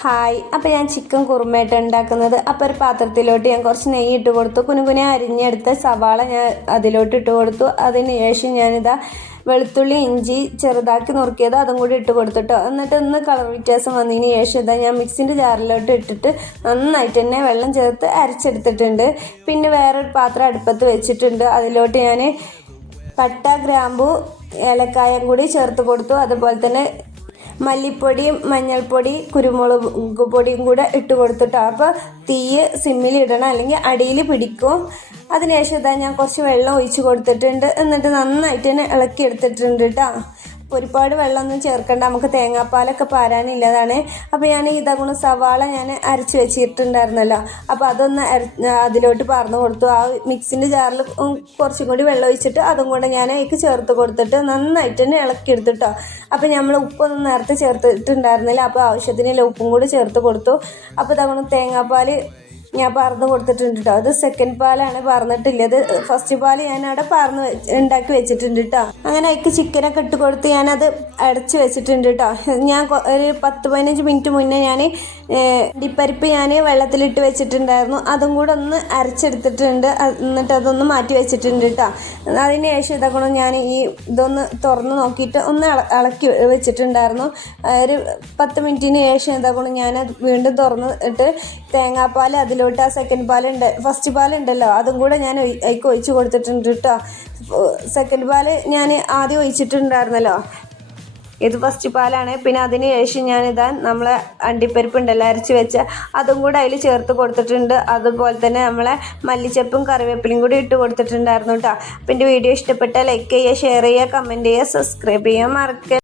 Hi, അപ്പോൾ ഞാൻ chicken കുറുമയായിട്ട് ഉണ്ടാക്കുന്നത്. അപ്പോൾ ഒരു പാത്രത്തിലോട്ട് ഞാൻ കുറച്ച് നെയ്യ് ഇട്ട് കൊടുത്തു. കുനുകുനെ അരിഞ്ഞെടുത്ത സവാള ഞാൻ അതിലോട്ട് ഇട്ട് കൊടുത്തു. അതിന് ശേഷം ഞാനിതാ വെളുത്തുള്ളി ഇഞ്ചി ചെറുതാക്കി നുറുക്കിയത് അതും കൂടി ഇട്ട് കൊടുത്തിട്ടോ. എന്നിട്ട് ഒന്ന് കളർ വ്യത്യാസം വന്നതിന് ശേഷം ഇതാ ഞാൻ മിക്സിൻ്റെ ജാറിലോട്ട് ഇട്ടിട്ട് നന്നായിട്ട് തന്നെ വെള്ളം ചേർത്ത് അരച്ചെടുത്തിട്ടുണ്ട്. പിന്നെ വേറൊരു പാത്രം അടുപ്പത്ത് വെച്ചിട്ടുണ്ട്. അതിലോട്ട് ഞാൻ പട്ട ഗ്രാമ്പു ഏലക്കായം കൂടി ചേർത്ത് കൊടുത്തു. അതുപോലെ തന്നെ മല്ലിപ്പൊടിയും മഞ്ഞൾപ്പൊടി കുരുമുളക് പൊടിയും കൂടെ ഇട്ട് കൊടുത്തിട്ടോ. അപ്പോൾ തീ സിമ്മിൽ ഇടണം, അല്ലെങ്കിൽ അടിയിൽ പിടിക്കും. അതിനുശേഷം ഇതാ ഞാൻ കുറച്ച് വെള്ളം ഒഴിച്ച് കൊടുത്തിട്ടുണ്ട്. എന്നിട്ട് നന്നായിട്ട് തന്നെ ഇളക്കി എടുത്തിട്ടുണ്ട് കേട്ടോ. ഒരുപാട് വെള്ളമൊന്നും ചേർക്കേണ്ട, നമുക്ക് തേങ്ങാപ്പാലൊക്കെ പാരാനില്ലതാണ്. അപ്പോൾ ഞാൻ ഇതങ്ങനെ സവാള ഞാൻ അരച്ച് വെച്ചിട്ടുണ്ടായിരുന്നല്ലോ, അപ്പോൾ അതൊന്ന് അതിലോട്ട് പാർന്ന് കൊടുത്തു. ആ മിക്സിൻ്റെ ജാറിൽ കുറച്ചും കൂടി വെള്ളം ഒഴിച്ചിട്ട് അതും കൂടെ ഞാൻ അതിലേക്ക് ചേർത്ത് കൊടുത്തിട്ട് നന്നായിട്ട് തന്നെ ഇളക്കിയെടുത്തിട്ടോ. അപ്പോൾ നമ്മൾ ഉപ്പൊന്നും നേരത്തെ ചേർത്തിട്ടുണ്ടായിരുന്നില്ല, അപ്പോൾ ആവശ്യത്തിനുള്ള ഉപ്പും കൂടി ചേർത്ത് കൊടുത്തു. അപ്പോൾ ഇതങ്ങനെ തേങ്ങാപ്പാൽ ഞാൻ പറന്ന് കൊടുത്തിട്ടുണ്ട് കേട്ടോ. അത് സെക്കൻഡ് പാലാണ് പറന്നിട്ടില്ലത്. ഫസ്റ്റ് പാൽ ഞാൻ അവിടെ ഉണ്ടാക്കി വെച്ചിട്ടുണ്ട് കേട്ടോ. അങ്ങനെ അതിക്ക് ചിക്കനൊക്കെ ഇട്ട് കൊടുത്ത് ഞാനത് അടച്ച് വെച്ചിട്ടുണ്ട് കേട്ടോ. ഞാൻ ഒരു 10-15 മിനിറ്റ് മുന്നേ ഞാൻ അണ്ടിപ്പരിപ്പ് ഞാൻ വെള്ളത്തിലിട്ട് വെച്ചിട്ടുണ്ടായിരുന്നു. അതും കൂടെ ഒന്ന് അരച്ചെടുത്തിട്ടുണ്ട്. എന്നിട്ട് അതൊന്ന് മാറ്റി വെച്ചിട്ടുണ്ട് കേട്ടോ. അതിന് ശേഷം ഇതൊക്കെ ഞാൻ ഇതൊന്ന് തുറന്ന് നോക്കിയിട്ട് ഒന്ന് ഇളക്കി വെച്ചിട്ടുണ്ടായിരുന്നു. ഒരു 10 മിനിറ്റിന് ശേഷം ഇതൊക്കെ ഞാൻ വീണ്ടും തുറന്നിട്ട് തേങ്ങാപ്പാൽ അതിലോട്ട് ആ സെക്കൻഡ് പാലുണ്ട്, ഫസ്റ്റ് പാലുണ്ടല്ലോ, അതും കൂടെ ഞാൻ അതിലേക്ക് ഒഴിച്ച് കൊടുത്തിട്ടുണ്ട് കേട്ടോ. സെക്കൻഡ് പാല് ഞാൻ ആദ്യം ഒഴിച്ചിട്ടുണ്ടായിരുന്നല്ലോ, ഇത് ഫസ്റ്റ് പാലാണ്. പിന്നെ അതിന് ശേഷം ഞാനിതാ നമ്മളെ അണ്ടിപ്പരിപ്പ് ഉണ്ടല്ലോ അരച്ച് വെച്ച അതും കൂടെ അതിൽ ചേർത്ത് കൊടുത്തിട്ടുണ്ട്. അതുപോലെ തന്നെ നമ്മളെ മല്ലിച്ചപ്പും കറിവേപ്പിലയും കൂടി ഇട്ട് കൊടുത്തിട്ടുണ്ടായിരുന്നു കേട്ടോ. അപ്പം എൻ്റെ വീഡിയോ ഇഷ്ടപ്പെട്ടാൽ ലൈക്ക് ചെയ്യുക, ഷെയർ ചെയ്യുക, കമൻറ്റ് ചെയ്യുക, സബ്സ്ക്രൈബ് ചെയ്യാൻ മറക്കരുത്.